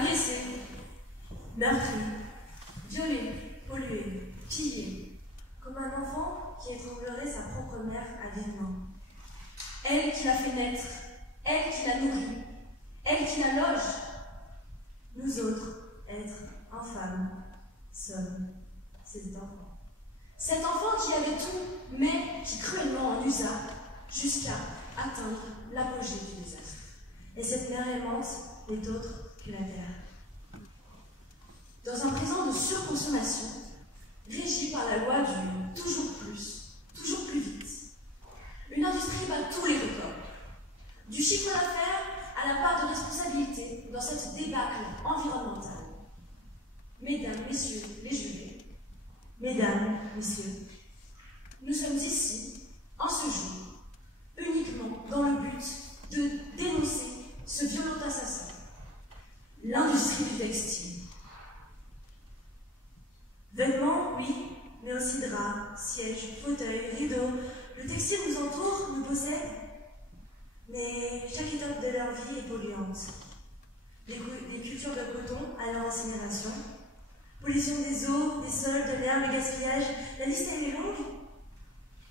agressés, meurtris, violés, pollués, pillés, comme un enfant qui étranglerait sa propre mère avidement. Elle qui l'a fait naître, elle qui l'a nourri, elle qui la loge. Nous autres, êtres infâmes, sommes ces enfants. Cet enfant qui avait tout, mais qui cruellement en usa jusqu'à atteindre l'apogée du désastre. Et cette mère aimante n'est autre que la terre. Dans un présent de surconsommation, régi par la loi du toujours plus vite, une industrie bat tous les records. Du chiffre d'affaires à la part de responsabilité dans cette débâcle environnementale. Mesdames, messieurs, les jurés, mesdames, messieurs, nous sommes ici, en ce jour, uniquement dans le but de dénoncer ce violent assassin, l'industrie du textile. Vêtements, oui, mais aussi draps, sièges, fauteuils, rideaux, le textile nous entoure, nous possède, mais chaque étape de leur vie est polluante. Des cultures de coton à leur incinération, pollution des eaux, des sols, de l'air, le gaspillage, la liste est longue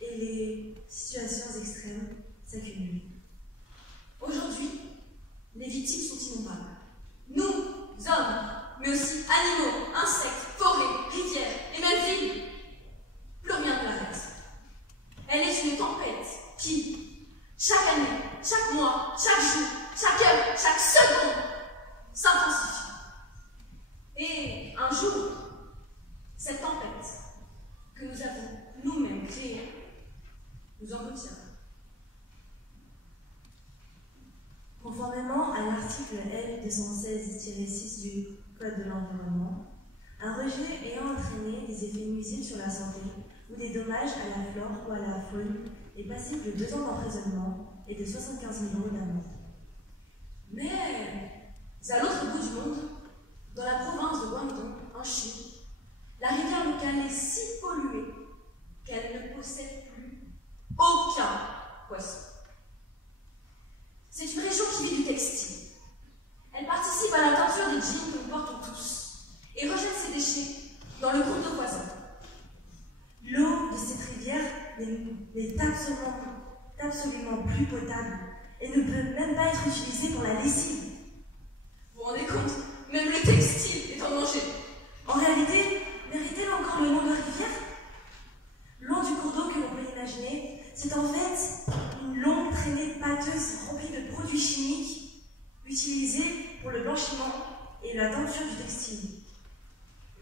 et les situations extrêmes s'accumulent. Aujourd'hui, les victimes sont innombrables. Nous, hommes, mais aussi animaux, insectes, forêts, rivières et même villes. Plus rien ne l'arrête. Elle est une tempête qui, chaque année, chaque mois, chaque jour, chaque heure, chaque seconde, s'intensifie. Et un jour, cette tempête que nous avons nous-mêmes créée nous engloutira. Conformément à l'article L216-6 du Code de l'environnement, un rejet ayant entraîné des effets nuisibles sur la santé ou des dommages à la flore ou à la faune est passible de 2 ans d'emprisonnement et de 75 000 € d'amende. Mais à l'autre bout du monde, dans la province de Guangdong, en Chine, la rivière locale est si polluée qu'elle ne possède plus aucun poisson. C'est une région qui vit du textile. Elle participe à la teinture des jeans que nous portons tous et rejette ses déchets dans le cours d'eau poison. L'eau de cette rivière n'est absolument plus potable et ne peut même pas être utilisée pour la lessive. Vous vous rendez compte? Même le textile est en danger. En réalité, mérite-t-elle encore le nom de rivière? L'eau du cours d'eau que l'on peut imaginer, c'est en fait une longue traînée pâteuse remplie de produits chimiques utilisés pour le blanchiment et la teinture du textile.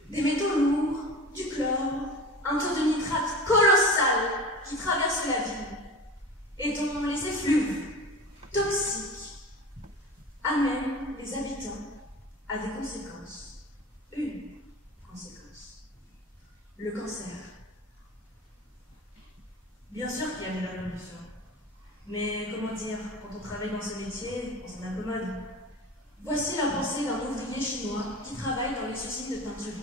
Des métaux lourds, du chlore, un taux de nitrate colossal qui traverse la ville et dont les effluves toxiques amènent les habitants à des conséquences. Une conséquence. Le cancer. Bien sûr qu'il y a de la pollution. Mais comment dire, quand on travaille dans ce métier, on s'en accommode. Voici la pensée d'un ouvrier chinois qui travaille dans les usines de teinture.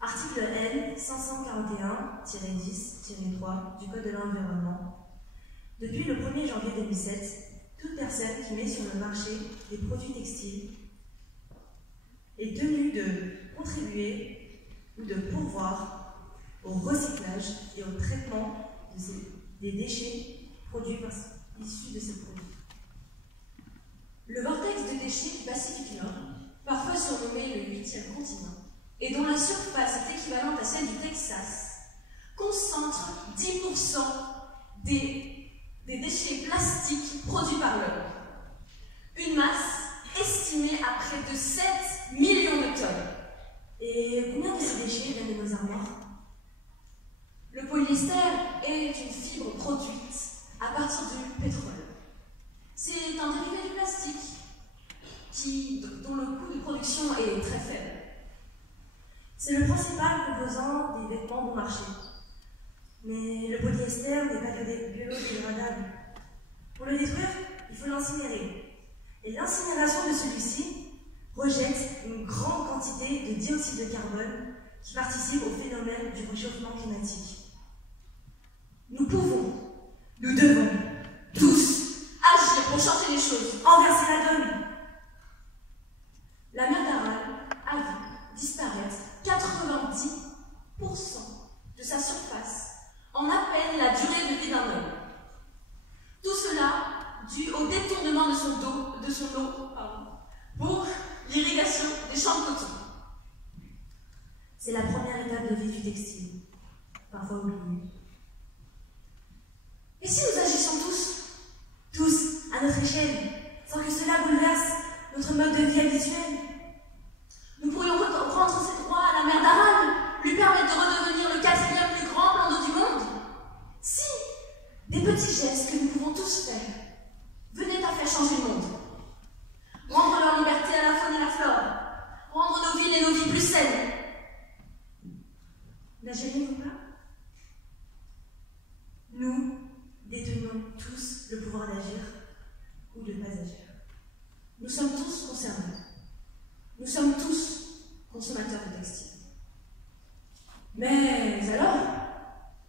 Article L 541-10-3 du Code de l'environnement. Depuis le 1er janvier 2007, toute personne qui met sur le marché des produits textiles est tenue de contribuer ou de pourvoir au recyclage et au traitement des déchets issus de ces produits. Le vortex de déchets du Pacifique Nord, parfois surnommé le 8e continent, et dont la surface est équivalente à celle du Texas, concentre 10% des déchets plastiques produits par l'homme. Une masse estimée à près de 7 millions de tonnes. Et combien de ces déchets viennent de nos armoires? Le polyester est une fibre produite à partir du pétrole. C'est un dérivé du plastique dont le coût de production est très faible. C'est le principal composant des vêtements bon marché. Mais le polyester n'est pas biodégradable. Pour le détruire, il faut l'incinérer. Et l'incinération de celui-ci rejette une grande quantité de dioxyde de carbone qui participe au phénomène du réchauffement climatique. Nous pouvons, nous devons, tous, agir pour changer les choses, renverser la donne. l'eau pour l'irrigation des champs de coton. C'est la première étape de vie du textile, parfois oubliée. Et si nous agissions tous, à notre échelle, sans que cela bouleverse notre mode de vie habituel? Nous pourrions reprendre ses droits à la mer d'Aral, lui permettre de redevenir le 4e plus grand plan d'eau du monde. Si des petits gestes que nous pouvons tous faire venaient à faire changer le monde, rendre leur liberté à la faune et la flore, rendre nos villes et nos vies plus saines. N'agiriez-vous pas? Nous détenons tous le pouvoir d'agir ou de ne pas agir. Nous sommes tous concernés. Nous sommes tous consommateurs de textiles. Mais alors,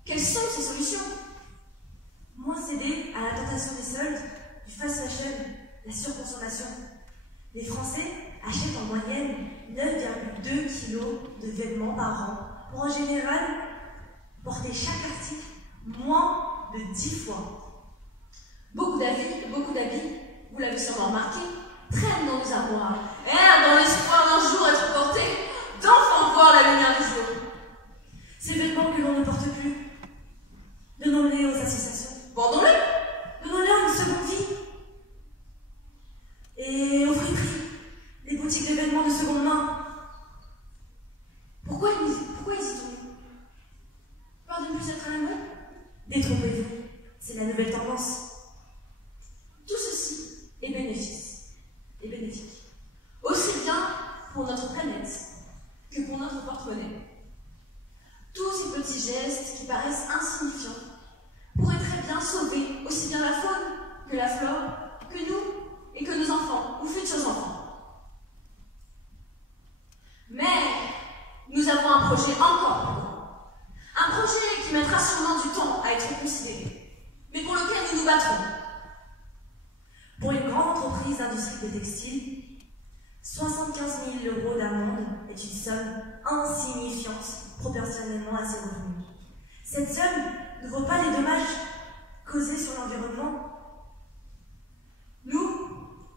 quelles sont ces solutions? Moins céder à la tentation des soldes, du fast fashion, la surconsommation. Les Français achètent en moyenne 9,2 kg de vêtements par an pour en général porter chaque article moins de 10 fois. Beaucoup d'habits, vous l'avez sûrement remarqué, traînent dans nos armoires, errent dans l'espoir d'un jour être portés, d'enfin voir la lumière du jour. Ces vêtements que l'on ne porte plus, donnons-les aux associations. Vendons-les. Donnons-leur une seconde vie. Et aux friperies, les boutiques de vêtements de seconde main. Pourquoi hésitons-nous? Peur de ne plus être à la mode? Détrompez-vous, c'est la nouvelle tendance. Tout ceci est bénéfique. Aussi bien pour notre planète que pour notre porte-monnaie. Tous ces petits gestes qui paraissent insignifiants pourraient très bien sauver aussi bien la faune que la flore, que nous et que nos enfants ou futurs enfants. Mais nous avons un projet encore plus grand. Un projet qui mettra sûrement du temps à être considéré, mais pour lequel nous nous battrons. Pour une grande entreprise d'industrie de textile, 75 000 € d'amende est une somme insignifiante proportionnellement à ses revenus. Cette somme ne vaut pas les dommages causés sur l'environnement. Nous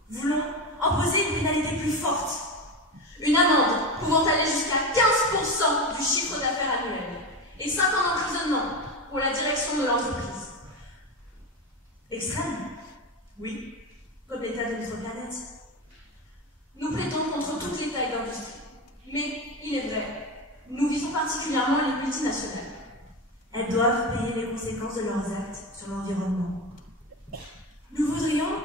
voulons imposer une pénalité plus forte. Une amende pouvant aller jusqu'à 15% du chiffre d'affaires annuel et 5 ans d'emprisonnement pour la direction de l'entreprise. Extrême? Oui, comme l'état de notre planète. Nous plaidons contre toutes les tailles d'industrie. Mais, il est vrai, nous visons particulièrement les multinationales. Elles doivent payer les conséquences de leurs actes sur l'environnement. Nous voudrions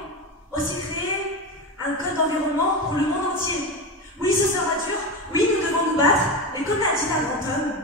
aussi créer un code d'environnement pour le monde entier. Oui, ce sera dur, oui, nous devons nous battre, mais comme l'a dit un grand homme,